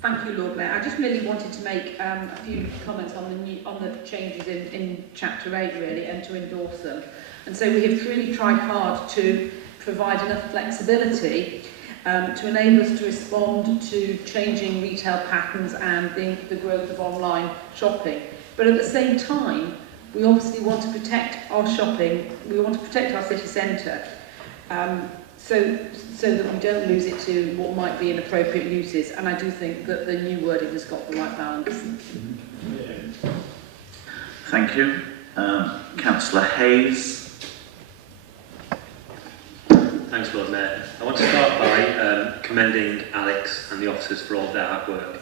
Thank you, Lord Mayor. I just really wanted to make a few comments on the changes in Chapter 8, really, and to endorse them. And so we have really tried hard to provide enough flexibility to enable us to respond to changing retail patterns and the growth of online shopping. But at the same time, we obviously want to protect our shopping, we want to protect our city centre, so that we don't lose it to what might be inappropriate uses. And I do think that the new wording has got the right balance. Thank you. Councillor Hayes. Thanks, Lord Mayor. I want to start by commending Alex and the officers for all of their hard work.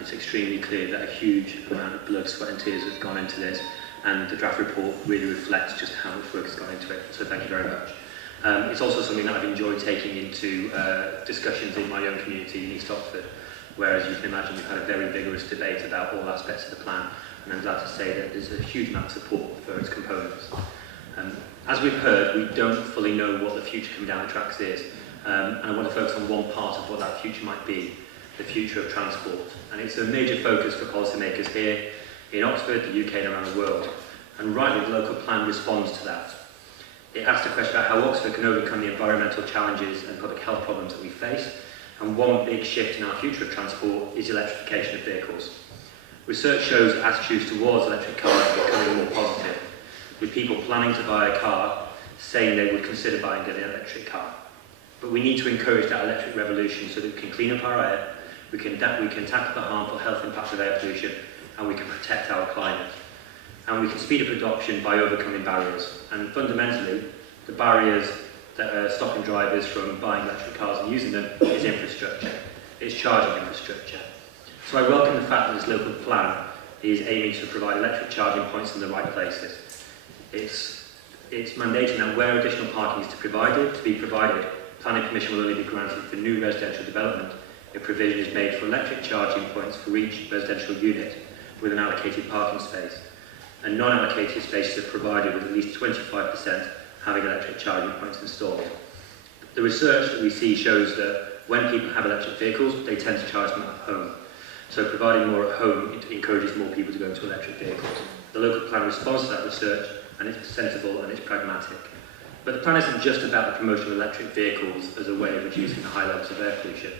It's extremely clear that a huge amount of blood, sweat and tears have gone into this, and the draft report really reflects just how much work has gone into it, so thank you very much. It's also something that I've enjoyed taking into discussions in my own community in East Oxford, whereas you can imagine we've had a very vigorous debate about all aspects of the plan, and I'm glad to say that there's a huge amount of support for its components. As we've heard, we don't fully know what the future coming down the tracks is, and I want to focus on one part of what that future might be, the future of transport. And it's a major focus for policymakers here in Oxford, the UK and around the world. And rightly, the local plan responds to that. It asks the question about how Oxford can overcome the environmental challenges and public health problems that we face. And one big shift in our future of transport is electrification of vehicles. Research shows that attitudes towards electric cars are becoming more positive, with people planning to buy a car saying they would consider buying an electric car. But we need to encourage that electric revolution so that we can clean up our air, we can tackle the harmful health impacts of air pollution, and we can protect our climate. And we can speed up adoption by overcoming barriers. And fundamentally, the barriers that are stopping drivers from buying electric cars and using them is infrastructure. It's charging infrastructure. So I welcome the fact that this local plan is aiming to provide electric charging points in the right places. It's mandating that where additional parking is to be provided, planning permission will only be granted for new residential development if provision is made for electric charging points for each residential unit with an allocated parking space. And non-allocated spaces are provided with at least 25% having electric charging points installed. The research that we see shows that when people have electric vehicles, they tend to charge them at home. So providing more at home, it encourages more people to go into electric vehicles. The local plan responds to that research, and it's sensible and it's pragmatic. But the plan isn't just about the promotion of electric vehicles as a way of reducing the high levels of air pollution.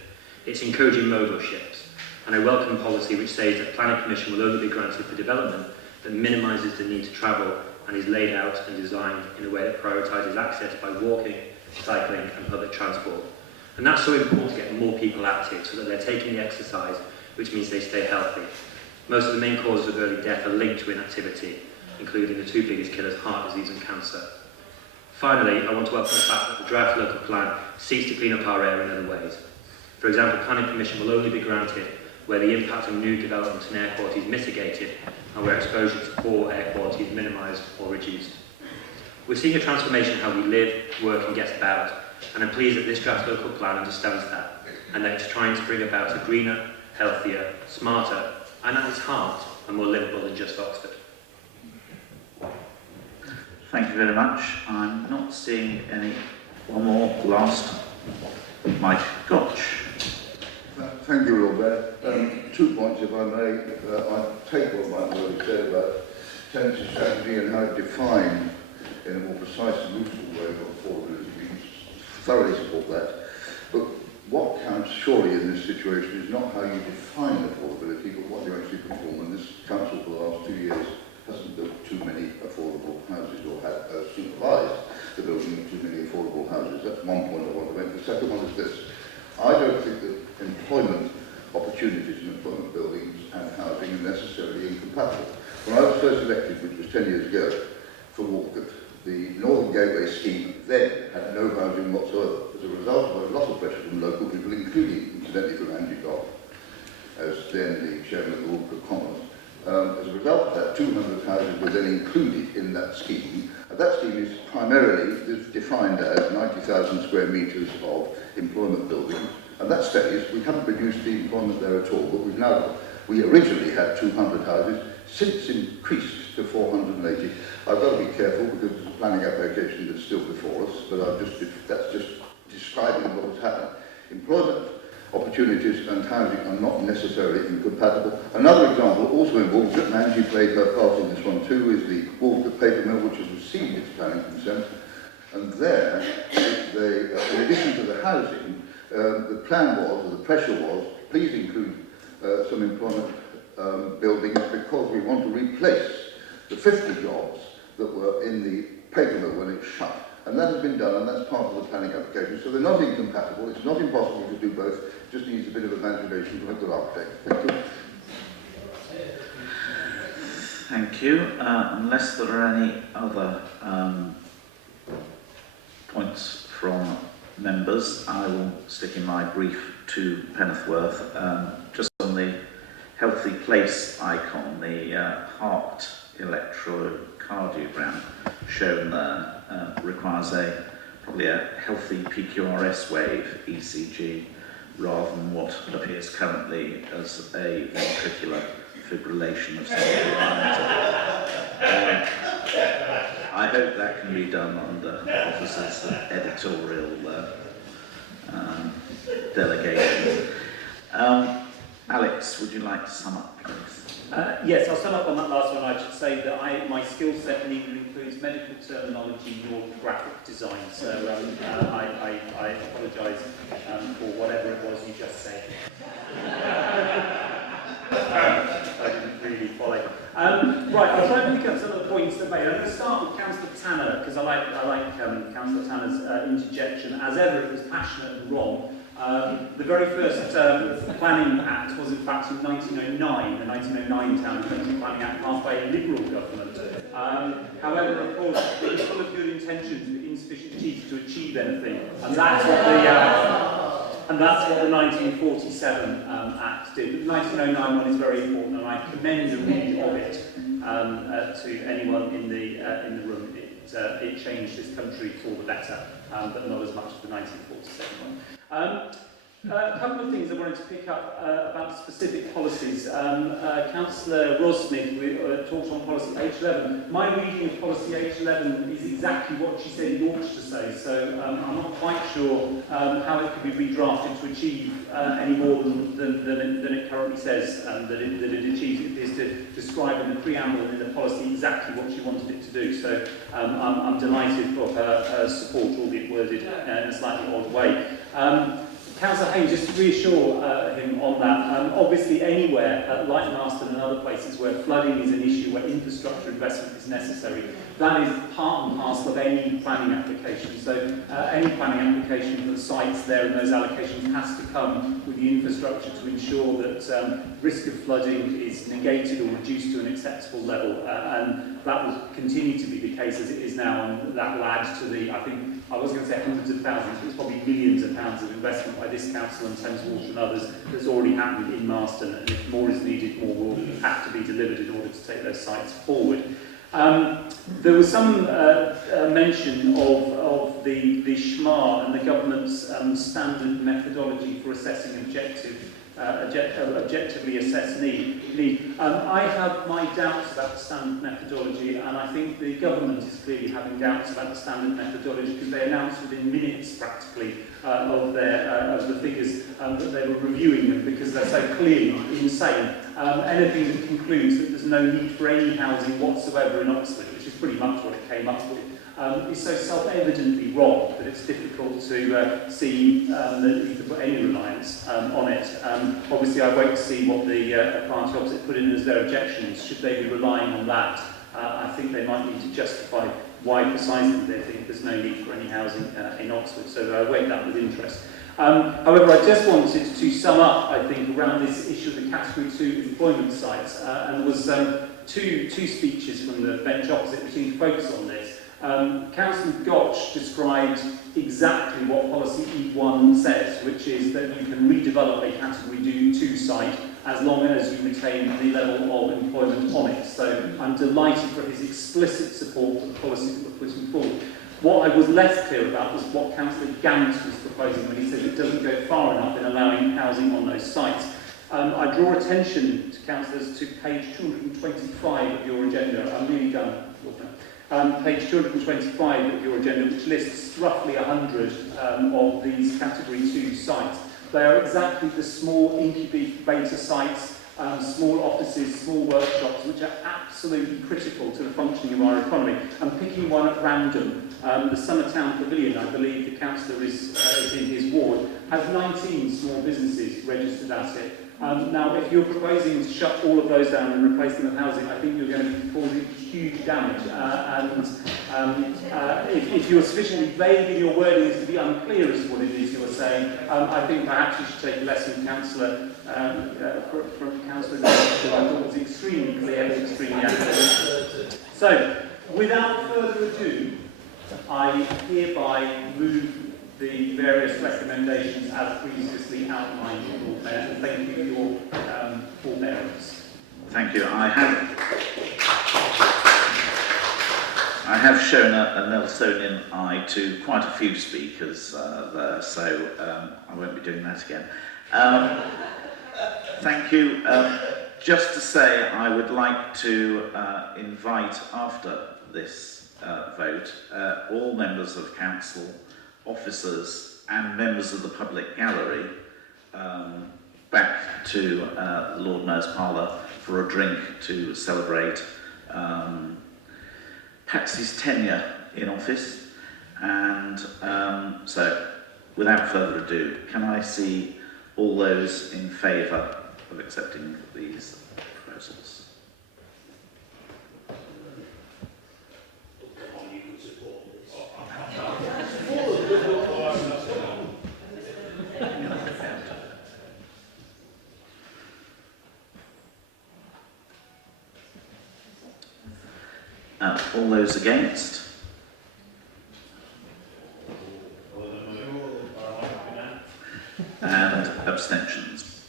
It's encouraging modal shifts. And I welcome policy which says that planning permission will only be granted for development that minimises the need to travel and is laid out and designed in a way that prioritises access by walking, cycling and public transport. And that's so important to get more people active so that they're taking the exercise, which means they stay healthy. Most of the main causes of early death are linked to inactivity, including the two biggest killers, heart disease and cancer. Finally, I want to welcome the fact that the draft local plan seeks to clean up our air in other ways. For example, planning permission will only be granted where the impact of new development and air quality is mitigated and where exposure to poor air quality is minimised or reduced. We're seeing a transformation in how we live, work and get about, and I'm pleased that this draft local plan understands that and that it's trying to bring about a greener, healthier, smarter and at its heart, a more livable than just Oxford. Thank you very much. I'm not seeing any. One more, last. Mike Gotch. Thank you, Lord Mayor. 2 points, if I may. I take what Mike already said about tenancy strategy and how it defined in a more precise and useful way what affordability means. Thoroughly support that. But what counts surely in this situation is not how you define affordability, but what you actually perform. And this council for the last 2 years hasn't built too many affordable houses or had supervised the building of too many affordable houses. That's one point I want to make. The second one is this. I don't think that employment opportunities in employment buildings and housing are necessarily incompatible. When I was first elected, which was 10 years ago, for Walgett, the Northern Gateway scheme then had no housing whatsoever. As a result of a lot of pressure from local people, including, incidentally, from Andy Dodd, as then the chairman of the Walgett Commons. As a result of that, 200 houses were then included in that scheme. That scheme is primarily defined as 90,000 square metres of employment buildings, and that stays. We haven't reduced the employment there at all, but we originally had 200 houses, since increased to 480. I've got to be careful because there's a planning application that's still before us, but that's just describing what has happened. Employment opportunities and housing are not necessarily incompatible. Another example, also in Walgett, and Angie played her part in this one too, is the Walgett paper mill, which has received its planning consent. And there, in addition to the housing, the plan was, or the pressure was, please include some employment buildings because we want to replace the 50 jobs that were in the paper mill when it shut. And that has been done, and that's part of the planning application. So they're not incompatible. It's not impossible to do both. It just needs a bit of imagination from a good architect. Thank you. Thank you. Unless there are any other points from members, I will stick in my brief to Pennyworth. Just on the healthy place icon, the heart electrocardiogram shown there requires probably a healthy PQRS wave ECG rather than what appears currently as a ventricular fibrillation of some kind. I hope that can be done under officers' editorial delegation. Alex, would you like to sum up, please? Yes, I'll sum up on that last one. I should say that my skill set neither includes medical terminology nor graphic design, so I apologise for whatever it was you just said. I didn't really follow. Right, I'll try and pick up some of the points that made. I'm going to start with Councillor Tanner, because I like Councillor Tanner's interjection. As ever, it was passionate and wrong. The very first Planning Act was in fact in 1909, the 1909 Town and Country Planning Act, passed by a Liberal government. However, of course, it was full of good intentions but insufficient teeth to achieve anything, and that's what the 1947 Act did. But the 1909 one is very important, and I commend a read of it to anyone in the room. It changed this country for the better, but not as much as the 1947 one. A couple of things I wanted to pick up about specific policies. Councillor Rosmith talked on policy H11. My reading of policy H11 is exactly what she said it ought to say, so I'm not quite sure how it could be redrafted to achieve any more than it currently says that it achieves. It is to describe in the preamble and in the policy exactly what she wanted it to do, so I'm delighted for her support, albeit worded in a slightly odd way. Councillor Haynes, just to reassure him on that, obviously anywhere, like Marston and other places where flooding is an issue, where infrastructure investment is necessary, that is part and parcel of any planning application. So any planning application for the sites there and those allocations has to come with the infrastructure to ensure that risk of flooding is negated or reduced to an acceptable level. And that will continue to be the case as it is now, and that will add to the, I was going to say hundreds of thousands, but it's probably millions of pounds of investment by this council and Thames Water and others that's already happened in Marston, and if more is needed, more will have to be delivered in order to take those sites forward. There was some mention of the SHMAR and the government's standard methodology for assessing objectively assessed need. I have my doubts about the standard methodology, and I think the government is clearly having doubts about the standard methodology because they announced within minutes practically of the figures that they were reviewing them because they're so clearly insane. Anything that concludes that there's no need for any housing whatsoever in Oxford, which is pretty much what it came up with, is so self-evidently wrong that it's difficult to see that you can put any reliance on it. Obviously, I wait to see what the party opposite put in as their objections. Should they be relying on that? I think they might need to justify why precisely they think there's no need for any housing in Oxford. So I wait that with interest. However, I just wanted to sum up, I think, around this issue of the Category 2 employment sites. And there was two speeches from the bench opposite which seemed to focus on this. Councillor Gotch described exactly what policy E1 says, which is that you can redevelop a Category 2 site as long as you retain the level of employment on it. So I'm delighted for his explicit support for the policy that we're putting forward. What I was less clear about was what Councillor Gant was proposing when he said it doesn't go far enough in allowing housing on those sites. I draw attention to councillors to page 225 of your agenda. I'm nearly done. Page 225 of your agenda, which lists roughly 100 of these Category 2 sites. They are exactly the small incubator sites, small offices, small workshops, which are absolutely critical to the functioning of our economy. I'm picking one at random. The Summertown Pavilion, I believe the councillor is in his ward, has 19 small businesses registered at it. Now, if you're proposing to shut all of those down and replace them with housing, I think you're going to be causing huge damage. If you're sufficiently vague in your wording as to be unclear as to what it is you're saying, I think perhaps you should take a lesson from Councillor who I thought was extremely clear and extremely accurate. So, without further ado, I hereby move the various recommendations as previously outlined, Lord Mayor, and thank you for your forbearance. Thank you. I have have shown a Nelsonian eye to quite a few speakers there, so I won't be doing that again. Thank you. Just to say, I would like to invite, after this vote, all members of council, officers and members of the public gallery back to Lord Mayor's Parlour for a drink to celebrate Patsy's tenure in office. And so, without further ado, can I see all those in favour of accepting these proposals? All those against? And abstentions?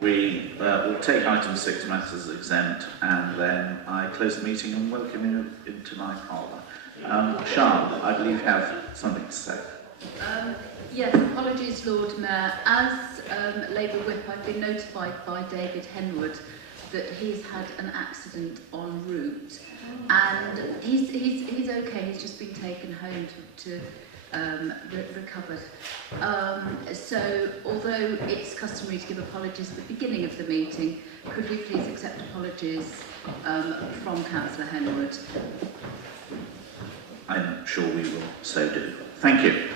We will take item 6 matters exempt, and then I close the meeting and welcome you into my parlour. Sian, I believe you have something to say. Yes, apologies, Lord Mayor. As Labour Whip, I've been notified by David Henwood that he's had an accident en route, and he's okay. He's just been taken home to recovered. So, although it's customary to give apologies at the beginning of the meeting, could we please accept apologies from Councillor Henwood? I'm sure we will so do. Thank you.